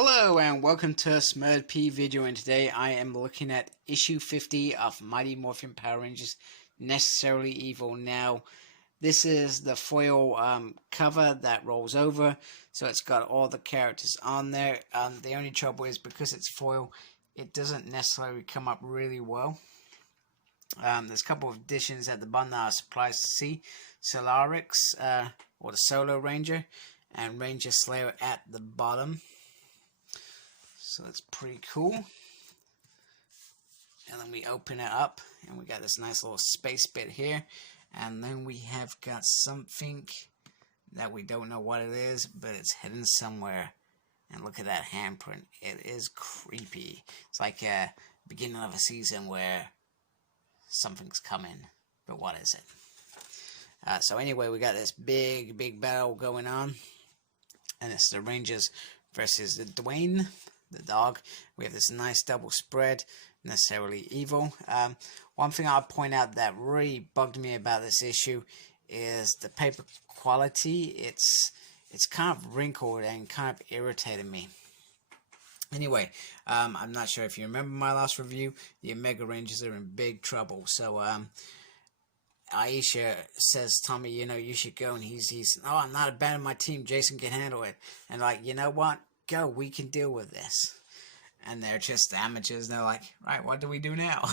Hello and welcome to a Smurd P video, and today I am looking at issue 50 of Mighty Morphin Power Rangers Necessarily Evil. Now, this is the foil cover that rolls over, so it's got all the characters on there. The only trouble is because it's foil, it doesn't necessarily come up really well. There's a couple of additions at the bottom that are surprised to see. Solarix, or the Solo Ranger, and Ranger Slayer at the bottom. So that's pretty cool. And then we open it up and we got this nice little space bit here. And then we have got something that we don't know what it is, but it's hidden somewhere. And look at that handprint. It is creepy. It's like a beginning of a season where something's coming. But what is it? So anyway, we got this big battle going on. And it's the Rangers versus the Dwayne, the dog. We have this nice double spread, Necessarily Evil. One thing I'll point out that really bugged me about this issue is the paper quality. It's kind of wrinkled and kind of irritated me. Anyway, I'm not sure if you remember my last review. The Omega Rangers are in big trouble. So Aisha says, Tommy, you should go. And he's oh, I'm not abandoning my team. Jason can handle it. And like, you know what? Go, we can deal with this. And they're just amateurs. They're like, right, what do we do now?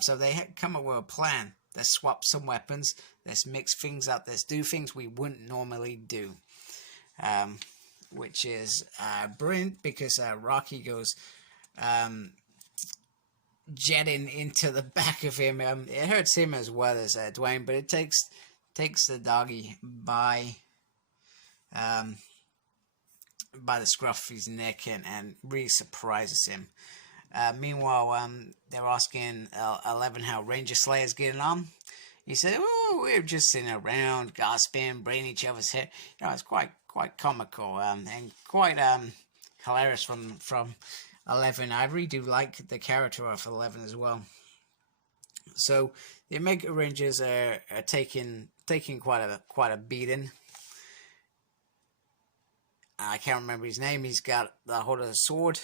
So they come up with a plan. Let's swap some weapons. Let's mix things up. Let's do things we wouldn't normally do. Which is brilliant because Rocky goes jetting into the back of him. It hurts him as well as Dwayne, but it takes the doggy by the scruff of his neck and really surprises him. Meanwhile, they're asking 11 how Ranger Slayer's getting on. He said, "Oh, we're just sitting around, gossiping, braiding each other's hair." It's quite comical and quite hilarious from 11. I really do like the character of 11 as well. So the Omega Rangers are taking quite a beating. I can't remember his name. He's got the hold of the sword.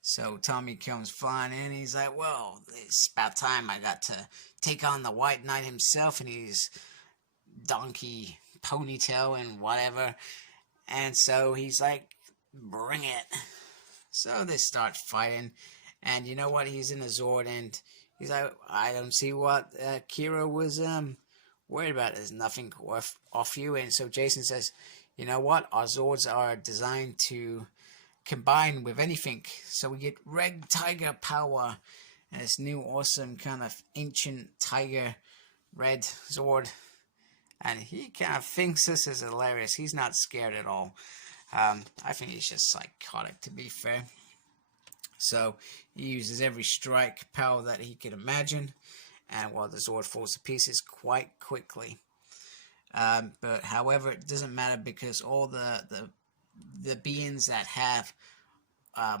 So Tommy comes flying in. He's like, well, it's about time I got to take on the White Knight himself. And he's donkey ponytail and whatever. And so he's like, bring it. So they start fighting. And you know what? He's in a Zord. And he's like, I don't see what Kira was worried about. There's nothing off you. And so Jason says, you know what? Our Zords are designed to combine with anything. So we get Red Tiger power. And this new awesome kind of ancient tiger red Zord. And he kind of thinks this is hilarious. He's not scared at all. I think he's just psychotic, to be fair. So he uses every strike power that he could imagine. And while the Zord falls to pieces quite quickly. But however, it doesn't matter because all the beings that have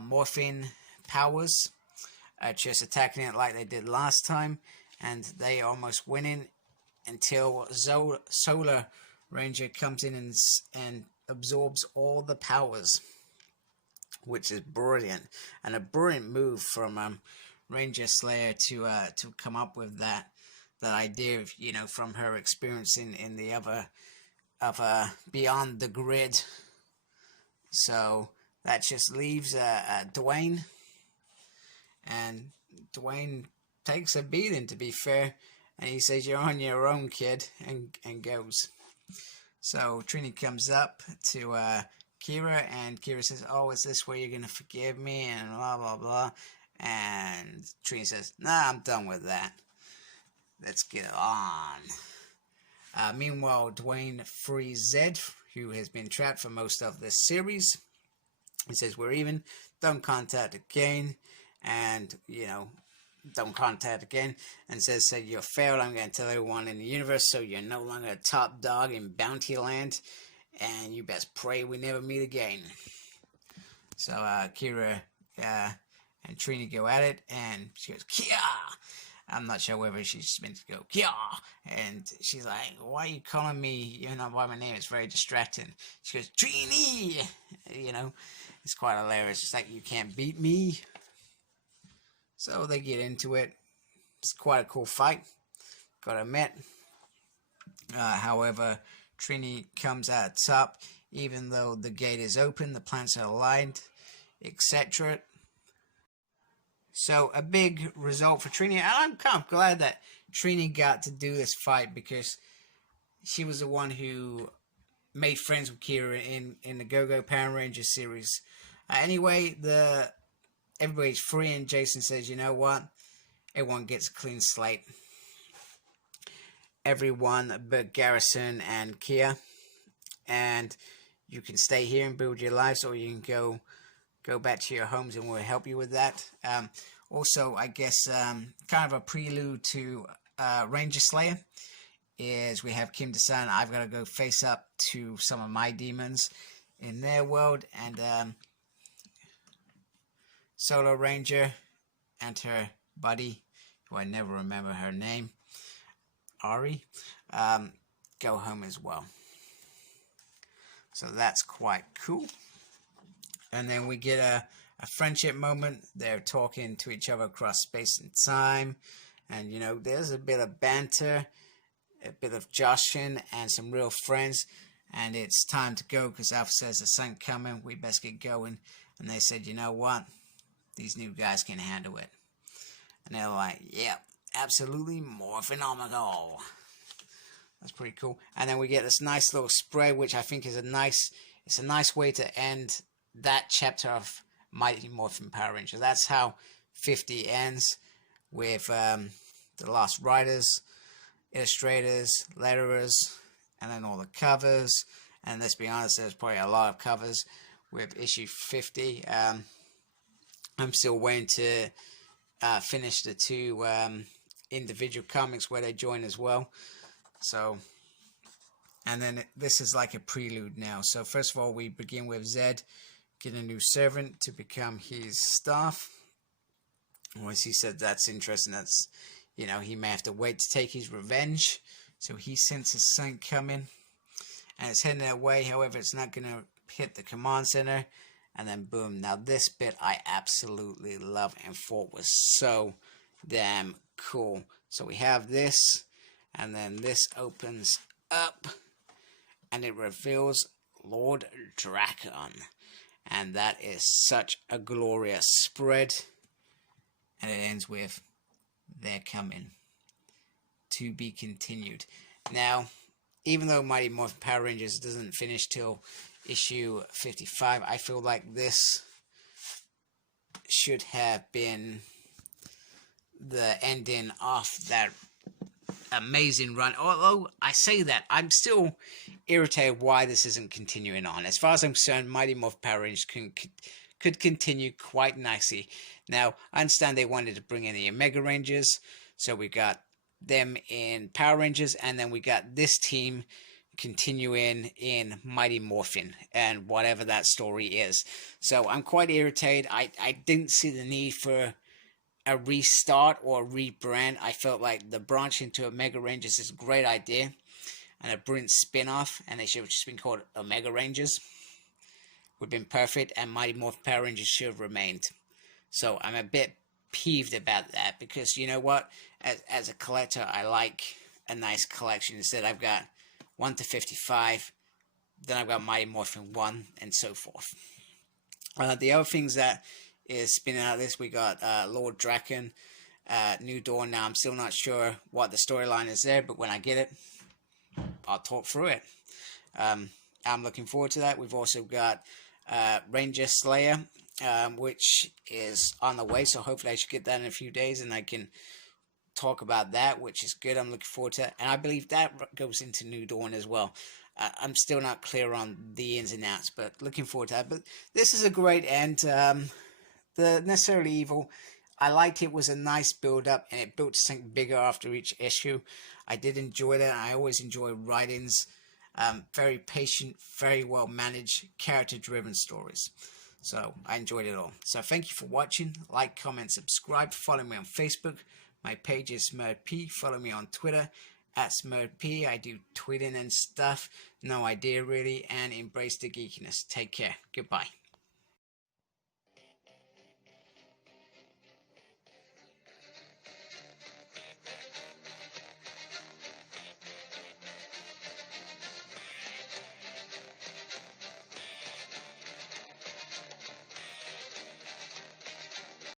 morphin powers are just attacking it like they did last time, and they almost winning until Solar Ranger comes in and absorbs all the powers, which is brilliant, and a brilliant move from Ranger Slayer to come up with that idea of, from her experience in the other Beyond the Grid. So that just leaves Dwayne, and Dwayne takes a beating, to be fair, and he says, you're on your own, kid, and goes. So Trini comes up to Kira, and Kira says, oh, is this where you're going to forgive me, and blah blah blah. And Trini says, nah, I'm done with that. Let's get it on. Meanwhile, Dwayne frees Zed, who has been trapped for most of this series. He says, we're even. Don't contact again. And, don't contact again. And says, you failed. I'm going to tell everyone in the universe, so you're no longer a top dog in Bounty Land. And you best pray we never meet again. So, Kira and Trini go at it. And she goes, Kia! I'm not sure whether she's meant to go, Kia! And she's like, why are you calling me, by my name? It's very distracting. She goes, Trini! It's quite hilarious. It's like, you can't beat me. So they get into it. It's quite a cool fight, gotta admit. However, Trini comes out top, even though the gate is open, the planets are aligned, etc. So a big result for Trini, and I'm kind of glad that Trini got to do this fight, because she was the one who made friends with Kira in the Go-Go Power Rangers series. Anyway, everybody's free, and Jason says, you know what? Everyone gets a clean slate. Everyone but Garrison and Kia. And you can stay here and build your lives, or you can go back to your homes, and we'll help you with that. Also, I guess kind of a prelude to Ranger Slayer is we have Kim Desan. I've got to go face up to some of my demons in their world, and Solo Ranger and her buddy, who I never remember her name, Ari, go home as well. So that's quite cool. And then we get a friendship moment. They're talking to each other across space and time. And, you know, there's a bit of banter, a bit of joshing, and some real friends. And it's time to go, because Alpha says the sun coming. We best get going. And they said, you know what? These new guys can handle it. And they're like, yeah, absolutely more phenomenal. That's pretty cool. And then we get this nice little spray, which I think is a nice way to end that chapter of Mighty Morphin Power Rangers. That's how 50 ends, with the last writers, illustrators, letterers, and then all the covers. And let's be honest, there's probably a lot of covers with issue 50. I'm still waiting to finish the two individual comics where they join as well. So, and then this is like a prelude now. So first of all, we begin with Zed getting a new servant to become his staff. Once he said that's interesting, that's, you know, he may have to wait to take his revenge. So he senses something coming, and it's heading that way. However, it's not going to hit the command center. And then boom. Now this bit I absolutely love and thought was so damn cool. So we have this, and then this opens up, and it reveals Lord Drakon. And that is such a glorious spread. And it ends with, they're coming. To be continued. Now, even though Mighty Morphin Power Rangers doesn't finish till issue 55, I feel like this should have been the ending of that amazing run. Although I say that, I'm still irritated why this isn't continuing on. As far as I'm concerned, Mighty Morphin Power Rangers could continue quite nicely. Now, I understand they wanted to bring in the Omega Rangers, so we got them in Power Rangers, and then we got this team continuing in Mighty Morphin and whatever that story is. So I'm quite irritated. I didn't see the need for a restart or a rebrand. I felt like the branch into Omega Rangers is a great idea and a brilliant spin-off, and they should have just been called Omega Rangers. Would have been perfect, and Mighty Morphin Power Rangers should have remained. So I'm a bit peeved about that, because you know what, as a collector, I like a nice collection. Instead, I've got 1 to 55, then I've got Mighty Morphin 1, and so forth. The other things that is spinning out of this, we got Lord Drakon, New Dawn. Now, I'm still not sure what the storyline is there, but when I get it, I'll talk through it. I'm looking forward to that. We've also got Ranger Slayer, which is on the way, so hopefully I should get that in a few days, and I can talk about that, which is good. I'm looking forward to it, and I believe that goes into New Dawn as well. I'm still not clear on the ins and outs, but looking forward to that. But this is a great end. The Nessasary Evil, I liked it. It was a nice build-up, and it built something bigger after each issue. I did enjoy that. I always enjoy writings. Very patient, very well managed, character-driven stories. So I enjoyed it all. So thank you for watching. Like, comment, subscribe. Follow me on Facebook. My page is SmurredP. Follow me on Twitter at SmurredP. I do tweeting and stuff. No idea really. And embrace the geekiness. Take care. Goodbye.